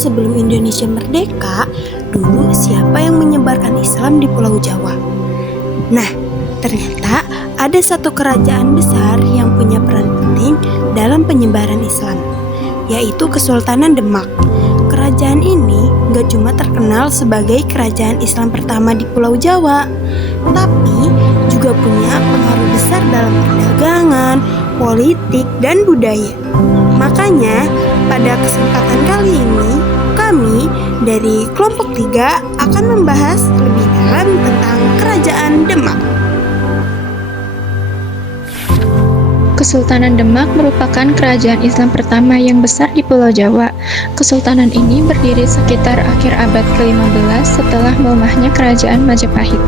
sebelum Indonesia merdeka, dulu siapa yang menyebarkan Islam di Pulau Jawa? Nah, ternyata ada satu kerajaan besar yang punya peran penting dalam penyebaran Islam, yaitu Kesultanan Demak. Kerajaan ini gak cuma terkenal sebagai kerajaan Islam pertama di Pulau Jawa, tapi juga punya pengaruh besar dalam perdagangan, politik, dan budaya. Makanya, pada kesempatan kali ini, kami dari kelompok 3 akan membahas lebih dalam tentang Kerajaan Demak. Kesultanan Demak merupakan kerajaan Islam pertama yang besar di Pulau Jawa. Kesultanan ini berdiri sekitar akhir abad ke-15 setelah melemahnya kerajaan Majapahit.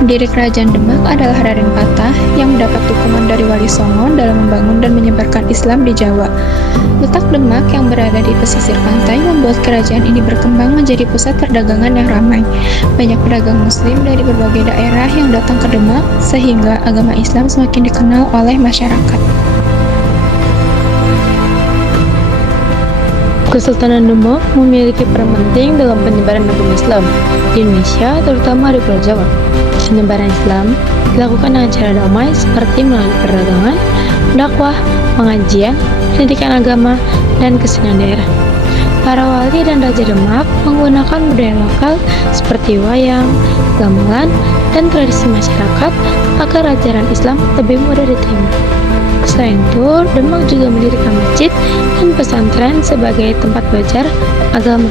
Pendiri kerajaan Demak adalah Raden Patah yang mendapat dukungan dari Wali Songo dalam membangun dan menyebarkan Islam di Jawa. Letak Demak yang berada di pesisir pantai membuat kerajaan ini berkembang menjadi pusat perdagangan yang ramai. Banyak pedagang Muslim dari berbagai daerah yang datang ke Demak sehingga agama Islam semakin dikenal oleh masyarakat. Kesultanan Demak memiliki peran penting dalam penyebaran agama Islam di Indonesia, terutama di Pulau Jawa. Penyebaran Islam dilakukan dengan cara damai seperti melalui perdagangan, dakwah, pengajian, pendidikan agama, dan kesenian daerah. Para wali dan raja Demak menggunakan budaya lokal seperti wayang, gamelan, dan tradisi masyarakat agar ajaran Islam lebih mudah diterima. Selain itu, Demak juga mendirikan masjid dan pesantren sebagai tempat belajar agama.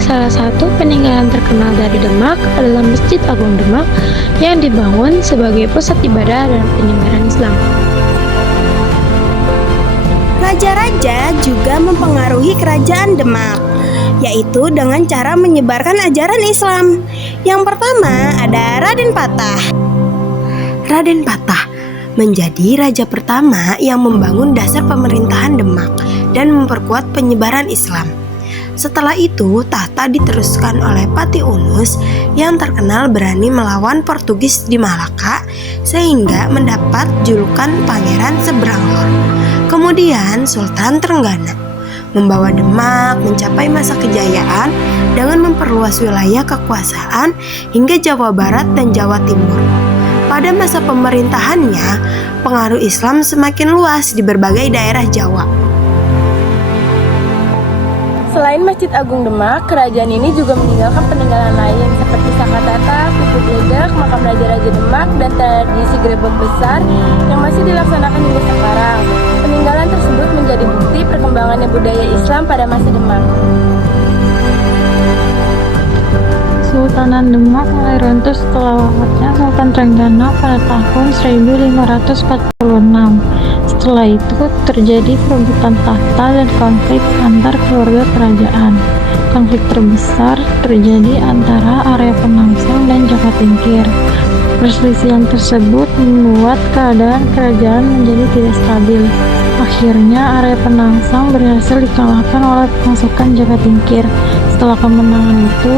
Salah satu peninggalan terkenal dari Demak adalah Masjid Agung Demak yang dibangun sebagai pusat ibadah dan penyebaran Islam. Raja-raja juga mempengaruhi kerajaan Demak, yaitu dengan cara menyebarkan ajaran Islam. Yang pertama ada Raden Patah. Raden Patah menjadi raja pertama yang membangun dasar pemerintahan Demak dan memperkuat penyebaran Islam. Setelah itu, tahta diteruskan oleh Patih Unus yang terkenal berani melawan Portugis di Malaka sehingga mendapat julukan Pangeran Seberang Lor. Kemudian Sultan Trenggana membawa Demak mencapai masa kejayaan dengan memperluas wilayah kekuasaan hingga Jawa Barat dan Jawa Timur. Pada masa pemerintahannya, pengaruh Islam semakin luas di berbagai daerah Jawa. Selain Masjid Agung Demak, kerajaan ini juga meninggalkan peninggalan lain seperti Sakatata, Pitu Geledak, makam Raja-Raja Demak, dan tradisi grebek besar yang masih dilaksanakan hingga sekarang. Peninggalan tersebut menjadi bukti perkembangannya budaya Islam pada masa Demak. Kesultanan Demak mulai runtuh setelah wafatnya Sultan Trenggana pada tahun 1546. Setelah itu terjadi perebutan tahta dan konflik antar keluarga kerajaan. Konflik terbesar terjadi antara area Penangsang dan Jaka Tingkir. Perselisihan tersebut membuat keadaan kerajaan menjadi tidak stabil. Akhirnya area Penangsang berhasil dikalahkan oleh pasukan Jaka Tingkir. Setelah kemenangan itu,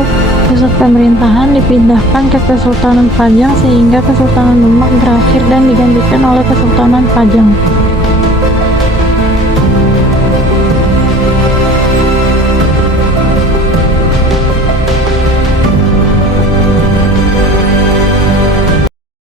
pusat pemerintahan dipindahkan ke Kesultanan Pajang sehingga Kesultanan Demak berakhir dan digantikan oleh Kesultanan Pajang.